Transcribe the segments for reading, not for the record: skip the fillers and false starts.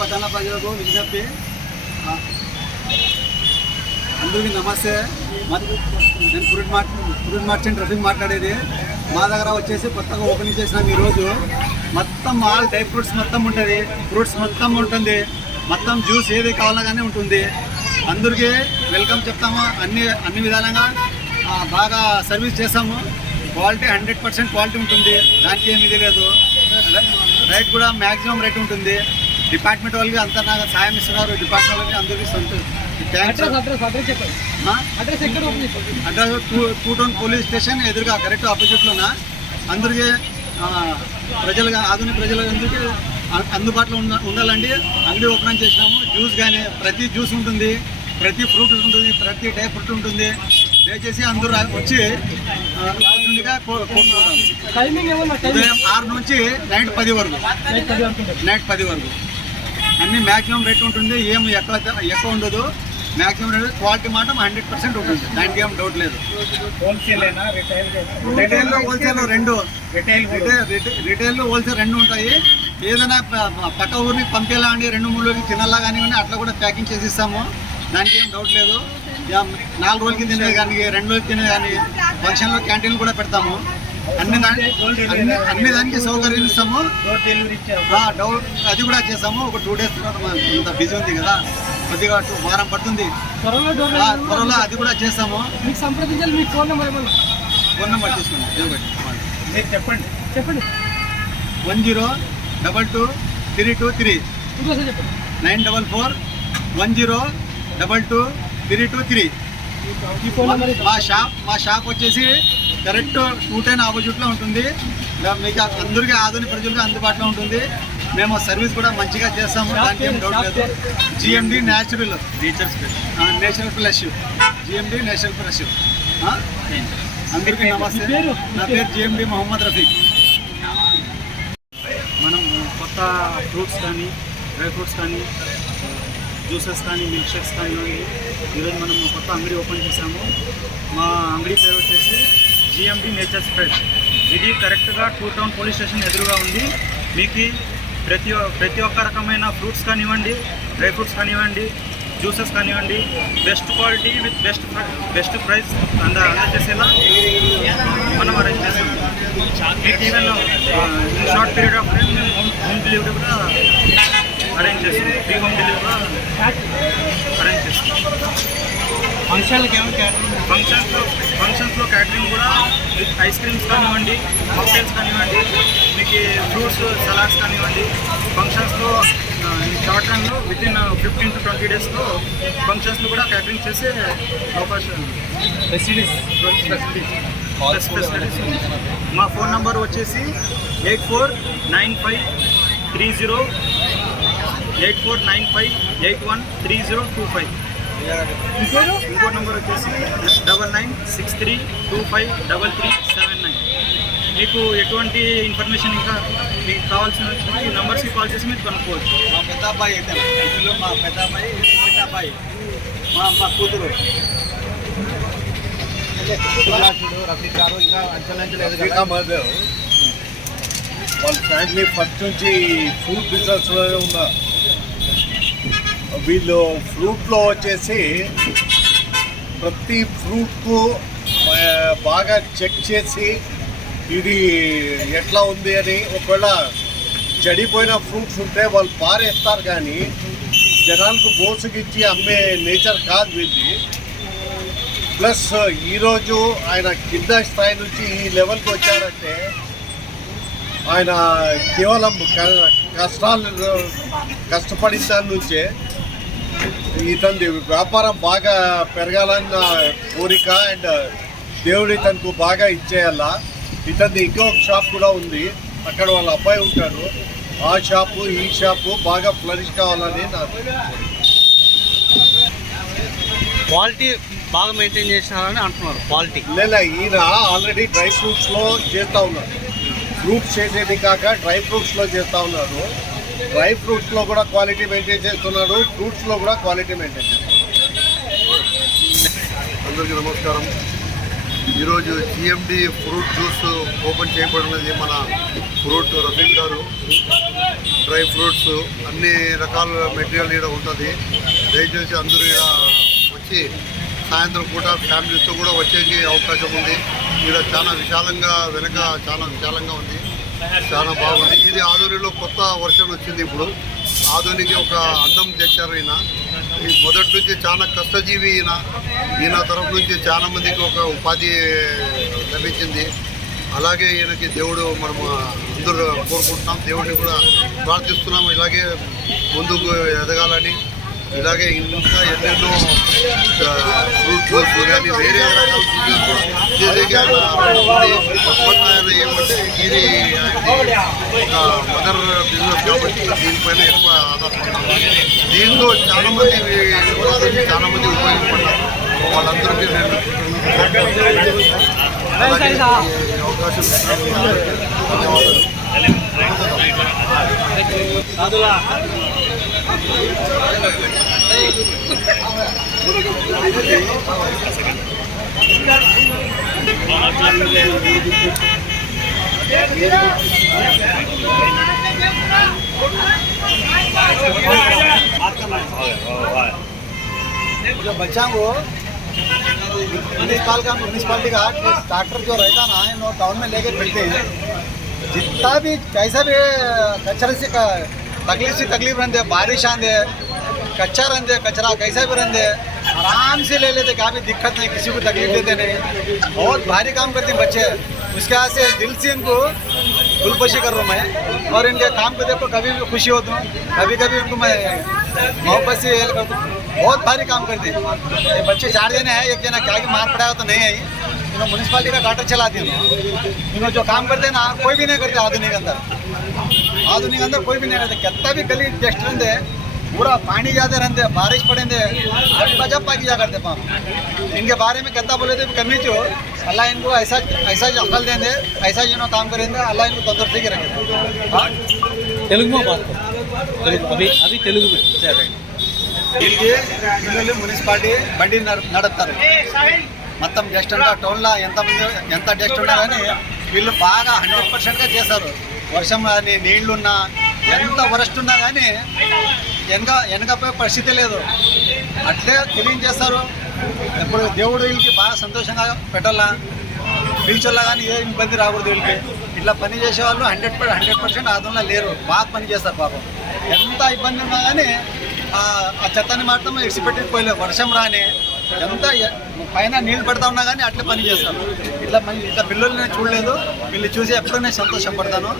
పట్టణ ప్రజలకు విజ్ఞప్తి. అందరికీ నమస్తే. నేను ఫ్రూట్ మార్చెంట్ రఫీక్ మాట్లాడేది. మా దగ్గర వచ్చేసి కొత్తగా ఓపెనింగ్ చేసినాం ఈరోజు. మొత్తం ఆల్ డ్రై ఫ్రూట్స్ మొత్తం ఉంటుంది, ఫ్రూట్స్ మొత్తం ఉంటుంది, మొత్తం జ్యూస్ ఏది కావాలన్నా కానీ ఉంటుంది. అందరికీ వెల్కమ్ చెప్తాము. అన్ని విధాలుగా బాగా సర్వీస్ చేస్తాము. క్వాలిటీ 100% క్వాలిటీ ఉంటుంది, దానికి ఏమి ఇది లేదు. రేట్ కూడా మ్యాక్సిమం రేట్ ఉంటుంది. డిపార్ట్మెంట్ వాళ్ళకి అంతా నాకు సాయం ఇస్తున్నారు. డిపార్ట్మెంట్ వాళ్ళకి అందరికీ thanks. Address 2 town police station ఎదురుగా కరెక్ట్ ఆపోజిట్లోన. అందరికీ ప్రజలుగా ఆధునిక ప్రజలందరికీ అందుబాటులో ఉండాలండి. అంగడి ఓపెన్ చేసినాము. జ్యూస్ కానీ ప్రతి జ్యూస్ ఉంటుంది, ప్రతి ఫ్రూట్ ఉంటుంది, ప్రతి టైప్ ఫ్రూట్ ఉంటుంది. దయచేసి అందరూ వచ్చి కోరుకుంటాము. ఉదయం 6 నుంచి నైట్ 10 వరకు. అన్ని మ్యాక్సిమం రేట్ ఉంటుంది. ఏం ఎక్కువ ఉండదు. మ్యాక్సిమం రేట్ క్వాలిటీ మాత్రం 100% ఉంటుంది, దానికి ఏం డౌట్ లేదు. రిటైల్లో హోల్సేల్ రెండు, రిటైల్లో హోల్సేల్ రెండు ఉంటాయి. ఏదైనా పక్క ఊరికి పంపేలా అండి, 2-3 రోజులకి తినాలా కానివ్వండి, అట్లా కూడా ప్యాకింగ్ చేసి ఇస్తాము. దానికి ఏం డౌట్ లేదు. 4 రోజులకి తినే కానీ 2 రోజులకి తినే కానీ ఫంక్షన్లో క్యాంటీన్లు కూడా పెడతాము. అన్ని దానికి సౌకర్యం ఇస్తాము. అది కూడా చేస్తాము. ఒక 2 డేస్ తర్వాత ఇంత బిజీ ఉంది కదా, కొద్దిగా వారం పడుతుంది. త్వరలో అది కూడా చేస్తాము. ఫోన్ నెంబర్ తీసుకోండి. చెప్పండి 10222323 944102223. మా షాప్ వచ్చేసి కరెక్ట్ 210 ఆపోజిట్లో ఉంటుంది. మీకు అందరికీ ఆధునిక ప్రజలకు అందుబాటులో ఉంటుంది. మేము సర్వీస్ కూడా మంచిగా చేస్తాము, దానికి ఏం డౌట్ లేదు. GMD natural fresh, GMD natural fresh. అందరికీ నమస్తే. నా పేరు జిఎండి మొహమ్మద్ రఫీక్. మనం కొత్త ఫ్రూట్స్ కానీ, డ్రై ఫ్రూట్స్ కానీ, జ్యూసెస్ కానీ, మిల్క్ షేక్స్ కానివ్వండి, ఈరోజు మనం కొత్త అంగడి ఓపెన్ చేసాము. మా అంగడి పేరు వచ్చేసి జిఎండి నేచర్ స్ప్రెడ్. ఇది కరెక్ట్గా 2 టౌన్ పోలీస్ స్టేషన్ ఎదురుగా ఉంది. మీకు ప్రతి ఒక్క రకమైన ఫ్రూట్స్ కానివ్వండి, డ్రై ఫ్రూట్స్ కానివ్వండి, జ్యూసెస్ కానివ్వండి, best quality with best price అందజేసేలా మనం అరేంజ్ చేస్తాం. మీకు even short period of time మేము హోమ్ డెలివరీ కూడా అరేంజ్ చేస్తాం. ఫ్రీ హోమ్ డెలివరీ కూడా అరేంజ్ చేస్తాం. ఫంక్షన్స్లో క్యాటరింగ్ కూడా ఐస్ క్రీమ్స్ కానివ్వండి, మాక్టైల్స్ కానివ్వండి, మీకు ఫ్రూట్స్ సలాడ్స్ కానివ్వండి, ఫంక్షన్స్లో షార్ట్ రన్లో వితిన్ 15 to 20 డేస్లో ఫంక్షన్స్లో కూడా క్యాటరింగ్ చేసే అవకాశం ఫెసిలిటీస్. మా ఫోన్ నంబర్ వచ్చేసి 849580813025. ఇంకో నెంబర్ వచ్చేసి 9963253379. మీకు ఎటువంటి ఇన్ఫర్మేషన్ ఇంకా మీకు కావాల్సిన ఈ నెంబర్స్కి కాల్ చేసి మీరు కనుక్కోవచ్చు. మా పెద్ద అబ్బాయి మా కూతురు రఫీక్ గారు ఇంకా అంచెలంచెలు వాళ్ళ ఫ్యామిలీ ఫస్ట్ నుంచి ఫ్రూట్ బిజినెస్లోనే ఉన్నారు. వీళ్ళు ఫ్రూట్లో వచ్చేసి ప్రతి ఫ్రూట్కు బాగా చెక్ చేసి ఇది ఎట్లా ఉంది అని, ఒకవేళ చెడిపోయిన ఫ్రూట్స్ ఉంటే వాళ్ళు పారేస్తారు, కానీ జనాలకు మోసగిచ్చి అమ్మే నేచర్ కాదు వీళ్ళది. ప్లస్ ఈరోజు ఆయన కింద స్థాయి నుంచి ఈ లెవెల్కి వచ్చారంటే ఆయన కేవలం కష్టపడిన దాని నుంచే ఇతని వ్యాపారం బాగా పెరగాలన్న కోరిక అండ్ దేవుడు ఇతనికి బాగా ఇచ్చేయాలా. ఇతని ఇంకొక షాప్ కూడా ఉంది, అక్కడ వాళ్ళ అబ్బాయి ఉంటాడు. ఆ షాపు ఈ షాపు బాగా ఫ్లరిష్ కావాలని నాకు. క్వాలిటీ బాగా మెయింటైన్ చేసినారని అంటున్నారు. క్వాలిటీ లేదా ఈయన ఆల్రెడీ డ్రై ఫ్రూట్స్లో చేస్తూ ఉన్నారు. ఫ్రూట్స్ చేసేది కాక డ్రై ఫ్రూట్స్లో చేస్తూ ఉన్నారు. డ్రై ఫ్రూట్స్లో కూడా క్వాలిటీ మెయింటైన్ చేస్తున్నాడు, ఫ్రూట్స్లో కూడా క్వాలిటీ మెయింటైన్ చేస్తున్నాడు. అందరికీ నమస్కారం. ఈరోజు జిఎండి ఫ్రూట్ జ్యూస్ ఓపెన్ చేయబడినది. మన ఫ్రూట్ రఫీక్ గారు డ్రై ఫ్రూట్స్ అన్ని రకాల మెటీరియల్ ఇక్కడ ఉంటుంది. దయచేసి అందరూ ఇక్కడ వచ్చి సాయంత్రం పూట ఫ్యామిలీస్తో కూడా వచ్చేకి అవకాశం ఉంది. ఇక్కడ చాలా విశాలంగా వెనక చాలా విశాలంగా ఉంది, చాలా బాగుంది. ఇది ఆధునిలో కొత్త వర్షన్ వచ్చింది. ఇప్పుడు ఆధునికి ఒక అందం తెచ్చారు ఈయన. ఈ మొదటి నుంచి చాలా కష్టజీవి ఈయన తరఫు నుంచి చాలా మందికి ఒక ఉపాధి లభించింది. అలాగే ఈయనకి దేవుడు మనం అందరూ కోరుకుంటున్నాం, దేవుడిని కూడా ప్రార్థిస్తున్నాం ఇలాగే ముందుకు ఎదగాలని. ఇలాగే ఇంకా ఎన్నెన్నో ఫ్రూట్ జ్యూస్ కానీ వేరే రకాల చేసేకి ఆయన ఏమంటే ఇది ఒక మదర్ బిజినెస్ కాబట్టి దీనిపైన ఎక్కువ ఆధారపడుతుంది. దీంతో చాలామంది ఉపయోగపడ్డారు. వాళ్ళందరికీ నేను అవకాశం जो बच्चा को म्यूनसिपालिटी का ट्रैक्टर जो रहता ना वो टाउन में लेके फिरते हैं. जितना भी कैसा भी कचरे से तकलीफ रहते, बारिश आंदे, कच्चा रहते, कचरा कैसा भी रहते आराम से ले लेते, क्या भी दिक्कत नहीं, किसी को तकलीफ देते नहीं. बहुत भारी काम करते हैं बच्चे. उसके वजह से दिल से इनको गुलपोशी कर रहा हूँ मैं. और इनके काम को देखो कभी भी खुशी होती हूँ, कभी कभी उनको मैं मोहब्बत से हेल्प करता हूँ. बहुत भारी काम करते हैं ये बच्चे. 4 जने हैं, एक जना क्या कि मार पड़ा तो नहीं है. इन्होंने म्यूनसिपालिटी का ट्रैक्टर चलाती है. इन्होंने जो काम करते हैं ना कोई भी नहीं करते. आधुनिक अंदर कोई भी नहीं करते. कितना भी गली टेस्ट रहते पूरा पानी ज़्यादा रहते, बारिश पड़ेंगे जब पाकि जा करते पाप. इनके बारे में कितना बोले थे कमी जो अल्लाह इनको ऐसा अकल देंगे, ऐसा जिन्होंने काम करेंगे, अल्लाह इनको तंदुरुस्ती के रखेंगे. तेलुगु में बात करो, अभी तेलुगु में వీళ్ళకి ఇల్లు మున్సిపాలిటీ బండి నడుపుతారు. మొత్తం డస్ట్ అంతా టౌన్లో ఎంత డస్ట్ ఉన్నా కానీ వీళ్ళు బాగా 100%గా చేస్తారు. వర్షం కానీ నీళ్లున్నా ఎంత వరస్ట్ ఉన్నా కానీ వెనకపోయే పరిస్థితి లేదు. అట్లే క్లీన్ చేస్తారు. ఇప్పుడు దేవుడు వీళ్ళకి బాగా సంతోషంగా పెట్టాలా, ఫ్యూచర్లో కానీ ఏ ఇబ్బంది రాకూడదు వీళ్ళకి. ఇట్లా పని చేసేవాళ్ళు 100% ఆదంలో లేరు. బాగా పని చేస్తారు పాపం. ఎంత ఇబ్బంది ఉన్నా కానీ ఆ చెత్తని మాత్రం ఇడిచిపెట్టిపోయలేదు. వర్షం రాని ఎంత పైన నీళ్ళు పెడతా ఉన్నా కానీ అట్లే పని చేస్తాను. ఇట్లా పిల్లలు నేను చూడలేదు. వీళ్ళు చూసి ఎప్పుడూ నేను సంతోషపడతాను.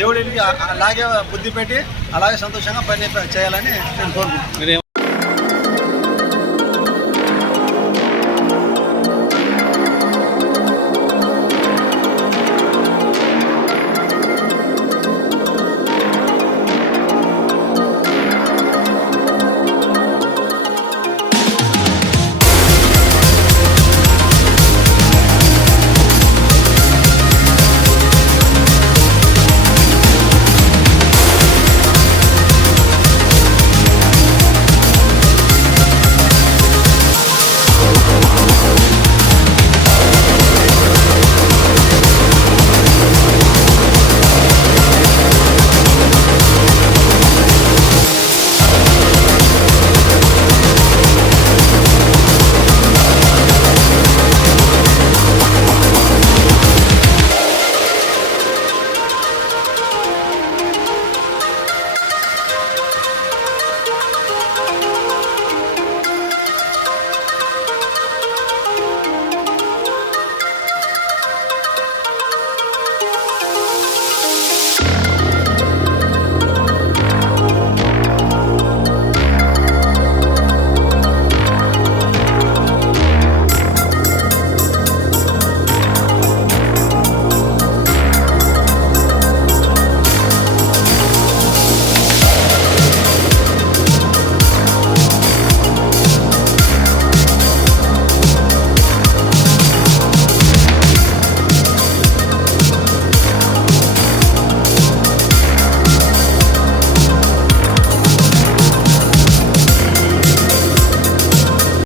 దేవుడికి అలాగే బుద్ధి పెట్టి అలాగే సంతోషంగా పని చేయాలని నేను కోరుకుంటున్నాను.